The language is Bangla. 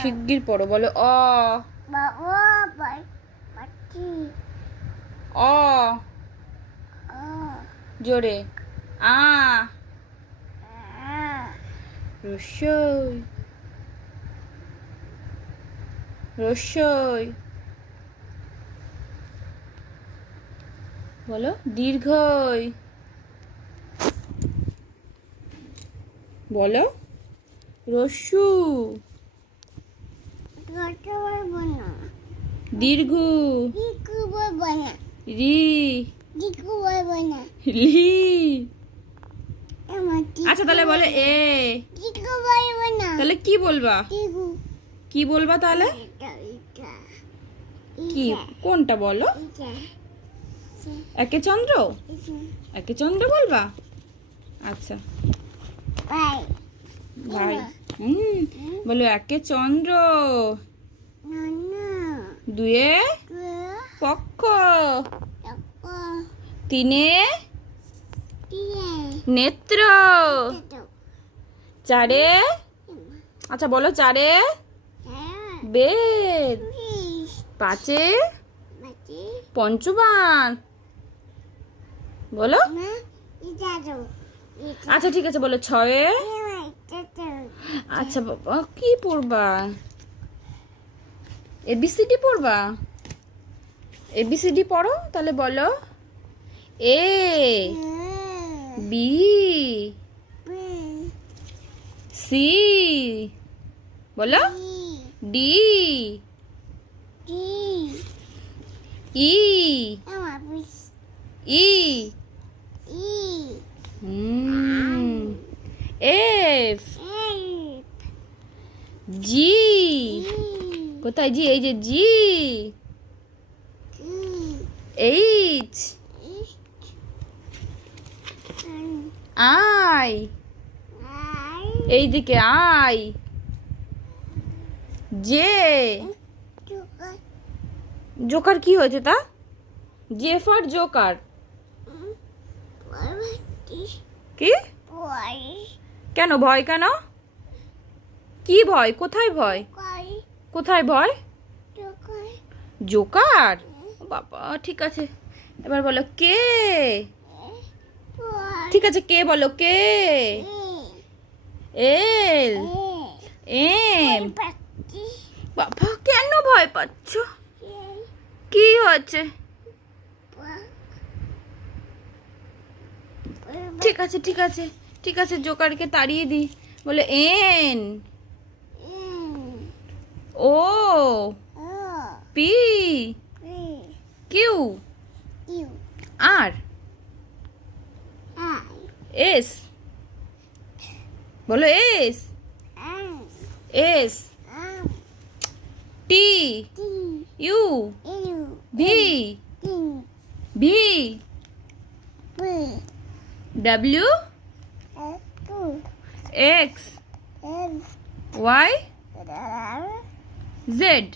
শিগগির পড়ো, বলো অ। অ জোরে। আ রস্যই। রস্যই বলো। দীর্ঘই বলো। রস্যু। দীর্ঘ। রি। লি। আচ্ছা তাহলে বলে এ। তাহলে কি বলবা? কি বলবা তাহলে? কি কোনটা বলো? একে চন্দ্র। একে চন্দ্র বলবা? আচ্ছা ভাই। বলো একে চন্দ্র। দুয়ে পক্ষ। তিনে নেত্র। চারে, আচ্ছা বলো, চারে বেদ। পাঁচে পঞ্চবান। বলো। আচ্ছা ঠিক আছে, বলো ছয়ে। আচ্ছা বাবা কি পড়বা? এবিসিডি পড়বা? এবিসিডি পড়ো তাহলে। বলো এ বি সি। বলো D E E F G. কোথায় জি? এই যে জি। H I. এই দিকে আই। জে। জোকার কি হয়েছে তা? J for Joker. কি? কেন ভয়? কেন? কি ভয়? কোথায় ভয়? কোথায় ভয়? জোকার। বাবা ঠিক আছে, এবার বলো কে। ঠিক আছে কে বলো। কে এল এম। বাবা কেন ভয় পাচ্ছ? কি হয়েছে? ঠিক আছে ঠিক আছে ঠিক আছে, জোকারকে তাড়িয়ে দিই। বলে N O P Q R S. বলো S. S T U V V W X Y Z.